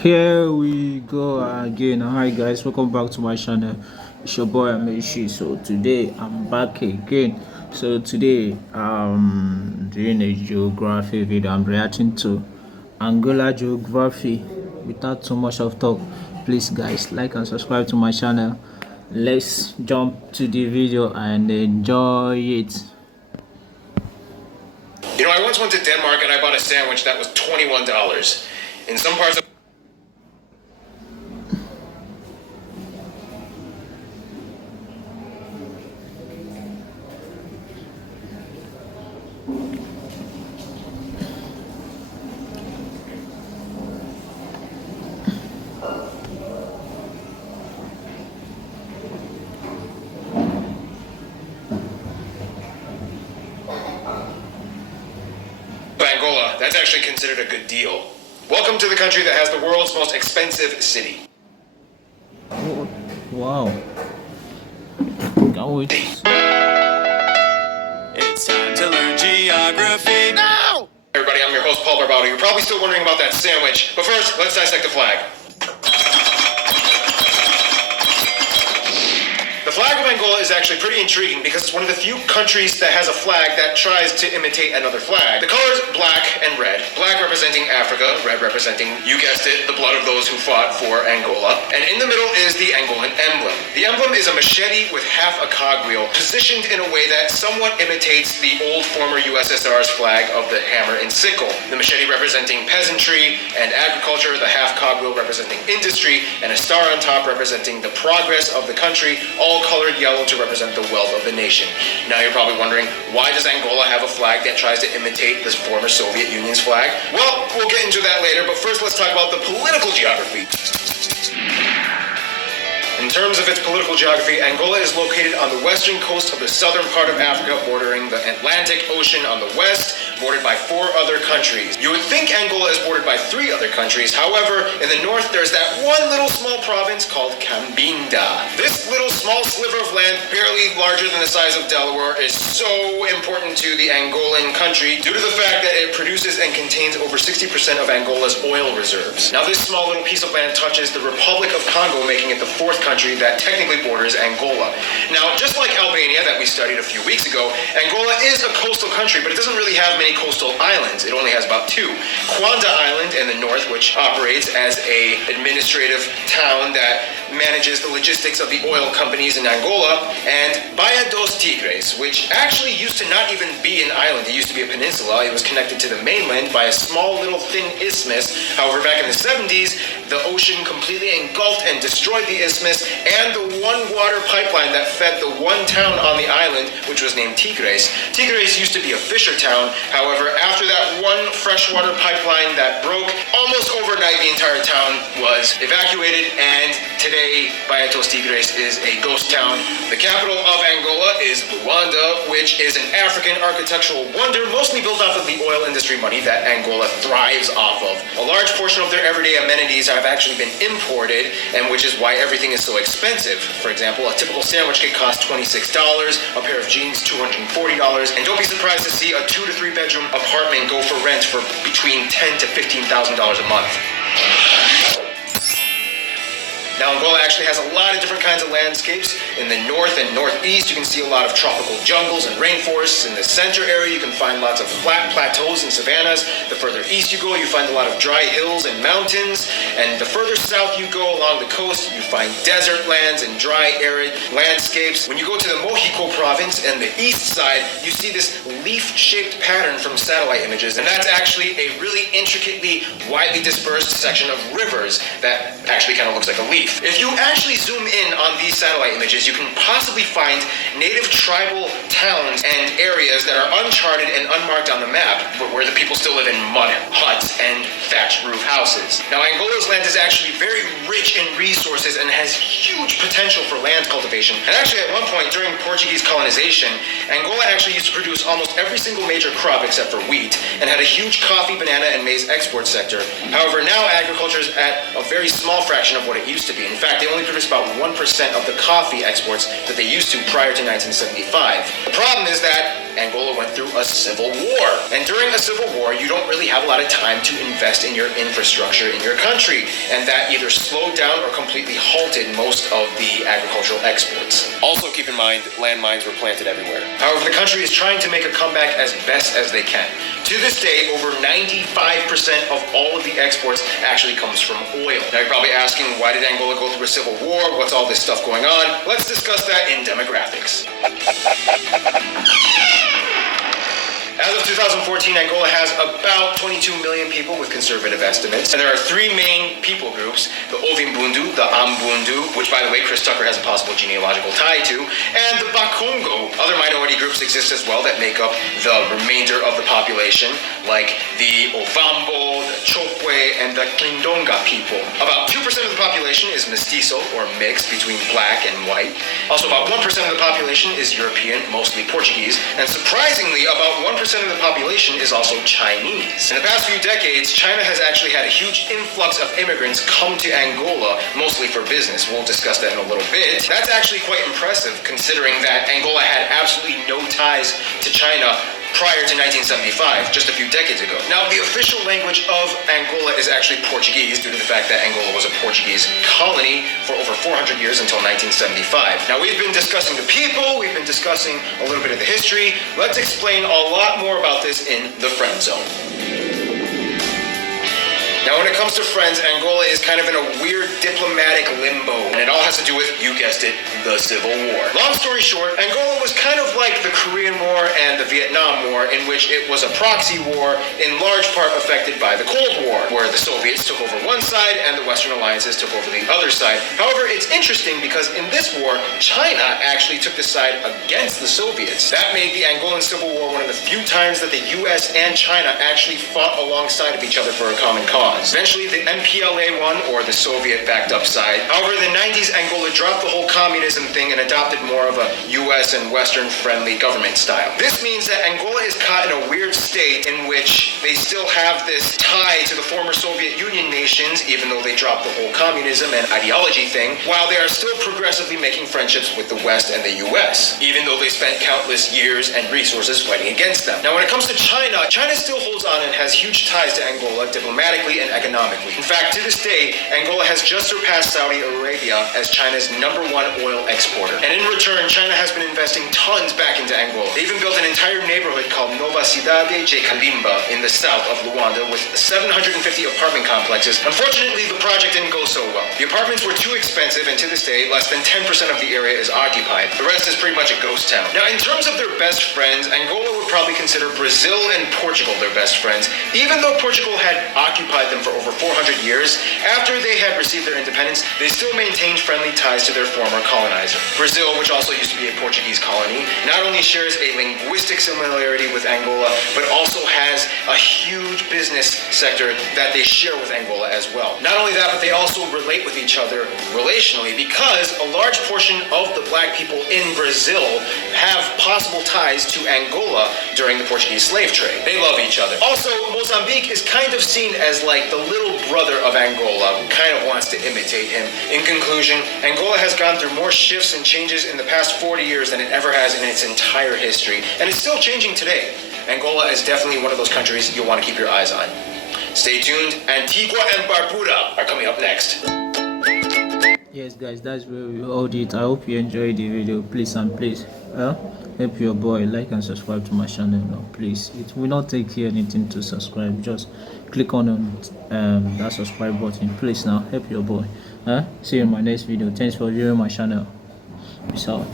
Here we go again. Hi guys, welcome back to my channel. It's your boy Amishi. So today I'm back again. So today doing a geography video. I'm reacting to Angola geography. Without too much of talk, please guys like and subscribe to my channel. Let's jump to the video and enjoy it. You know, I once went to Denmark and I bought a sandwich that was $21. In some parts of Angola, that's actually considered a good deal. Welcome to the country that has the world's most expensive city. Oh, wow. Can't wait. It's time to learn geography. No! Everybody, I'm your host, Paul Barbado. You're probably still wondering about that sandwich, but first, let's dissect the flag. The flag of Angola is actually pretty intriguing because it's one of the few countries that has a flag that tries to imitate another flag. The colors black and red. Black representing Africa, red representing, you guessed it, the blood of those who fought for Angola. And in the middle is the Angolan emblem. The emblem is a machete with half a cogwheel, positioned in a way that somewhat imitates the old former USSR's flag of the hammer and sickle. The machete representing peasantry and agriculture, the half cogwheel representing industry, and a star on top representing the progress of the country, all colored yellow to represent the wealth of the nation. Now you're probably wondering, why does Angola have a flag that tries to imitate this former Soviet Union's flag? Well, we'll get into that later, but first let's talk about the political geography. In terms of its political geography, Angola is located on the western coast of the southern part of Africa, bordering the Atlantic Ocean on the west, bordered by 4 other countries. You would think Angola is bordered by 3 other countries. However, in the north, there's that one little small province called Cabinda. This little small sliver of land, barely larger than the size of Delaware, is so important to the Angolan country due to the fact that it produces and contains over 60% of Angola's oil reserves. Now, this small little piece of land touches the Republic of Congo, making it the 4th country that technically borders Angola. Now, just like Albania that we studied a few weeks ago, Angola is a coastal country, but it doesn't really have many coastal islands. It only has about 2. Kwanda Island in the north, which operates as a administrative town that manages the logistics of the oil companies in Angola, and Baía dos Tigres, which actually used to not even be an island. It used to be a peninsula. It was connected to the mainland by a small little thin isthmus. However, back in the 70s, the ocean completely engulfed and destroyed the isthmus and the one water pipeline that fed the one town on the island, which was named Tigres. Tigres used to be a fisher town. However, after that one freshwater pipeline that broke, almost overnight the entire town was evacuated, and today Baía dos Tigres is a ghost town. The capital of Angola is Luanda, which is an African architectural wonder, mostly built off of the oil industry money that Angola thrives off of. A large portion of their everyday amenities have actually been imported, and which is why everything is so expensive. For example, a typical sandwich could cost $26, a pair of jeans $240, and don't be surprised to see a 2 to 3 bedroom apartment go for rent for between $10,000 to $15,000 a month. Now, Angola actually has a lot of different kinds of landscapes. In the north and northeast, you can see a lot of tropical jungles and rainforests. In the center area, you can find lots of flat plateaus and savannas. The further east you go, you find a lot of dry hills and mountains. And the further south you go along the coast, you find desert lands and dry, arid landscapes. When you go to the Mojico province and the east side, you see this leaf-shaped pattern from satellite images. And that's actually a really intricately, widely dispersed section of rivers that actually kind of looks like a leaf. If you actually zoom in on these satellite images, you can possibly find native tribal towns and areas that are uncharted and unmarked on the map, where the people still live in mud huts and thatched roof houses. Now, Angola's land is actually very rich in resources and has huge potential for land cultivation. And actually, at one point during Portuguese colonization, Angola actually used to produce almost every single major crop except for wheat, and had a huge coffee, banana, and maize export sector. However, now agriculture agriculture is at a very small fraction of what it used to be. In fact, they only produce about 1% of the coffee exports that they used to prior to 1975. The problem is that Angola went through a civil war. And during a civil war, you don't really have a lot of time to invest in your infrastructure in your country. And that either slowed down or completely halted most of the agricultural exports. Also keep in mind, landmines were planted everywhere. However, the country is trying to make a comeback as best as they can. To this day, over 95% of all of the exports actually comes from oil. Now you're probably asking, why did Angola go through a civil war? What's all this stuff going on? Let's discuss that in demographics. As of 2014, Angola has about 22 million people with conservative estimates. And there are three main people groups, the Ovimbundu, the Ambundu, which by the way, Chris Tucker has a possible genealogical tie to, and the Bakongo. Other minority groups exist as well that make up the remainder of the population, like the Ovambo, the Chokwe, and the Kindonga people. About 2% of the population is mestizo, or mixed between black and white. Also, about 1% of the population is European, mostly Portuguese, and surprisingly, about 1% of the population is also Chinese. In the past few decades, China has actually had a huge influx of immigrants come to Angola, mostly for business. We'll discuss that in a little bit. That's actually quite impressive, considering that Angola had absolutely no ties to China prior to 1975, just a few decades ago. Now, the official language of Angola is actually Portuguese, due to the fact that Angola was a Portuguese colony for over 400 years until 1975. Now, we've been discussing the people, we've been discussing a little bit of the history. Let's explain a lot more about this in the Friend Zone. Now, when it comes to friends, Angola is kind of in a weird diplomatic limbo, and it all has to do with, you guessed it, the Civil War. Long story short, Angola was kind of like the Korean War and the Vietnam War, in which it was a proxy war, in large part affected by the Cold War, where the Soviets took over one side and the Western alliances took over the other side. However, it's interesting because in this war, China actually took the side against the Soviets. That made the Angolan Civil War one of the few times that the US and China actually fought alongside of each other for a common cause. Eventually, the MPLA won, or the Soviet-backed up side. However, in the 90s, Angola dropped the whole communism thing and adopted more of a US and Western-friendly government style. This means that Angola is caught in a weird state in which they still have this tie to the former Soviet Union nations, even though they dropped the whole communism and ideology thing, while they are still progressively making friendships with the West and the US, even though they spent countless years and resources fighting against them. Now, when it comes to China, China still holds on and has huge ties to Angola diplomatically and economically. In fact, to this day, Angola has just surpassed Saudi Arabia as China's #1 oil exporter. And in return, China has been investing tons back into Angola. They even built an entire neighborhood called Nova Cidade de Calimba in the south of Luanda with 750 apartment complexes. Unfortunately, the project didn't go so well. The apartments were too expensive, and to this day, less than 10% of the area is occupied. The rest is pretty much a ghost town. Now, in terms of their best friends, Angola would probably consider Brazil and Portugal their best friends, even though Portugal had occupied them for over 400 years. After they had received their independence, they still maintained friendly ties to their former colonizer. Brazil, which also used to be a Portuguese colony, not only shares a linguistic similarity with Angola, but also has a huge business sector that they share with Angola as well. Not only that, but they also relate with each other relationally, because a large portion of the black people in Brazil have possible ties to Angola during the Portuguese slave trade. They love each other. Also, Mozambique is kind of seen as like the little brother of Angola, who kind of wants to imitate him. In conclusion, Angola has gone through more shifts and changes in the past 40 years than it ever has in its entire history, and it's still changing today. Angola is definitely one of those countries you'll want to keep your eyes on. Stay tuned. Antigua and Barbuda are coming up next. Yes guys, that's where we hold it. I hope you enjoyed the video. Please and please help your boy, like and subscribe to my channel now, please. It will not take you anything to subscribe. Just click on that subscribe button, please. Now help your boy. See you in my next video. Thanks for viewing my channel. Peace out.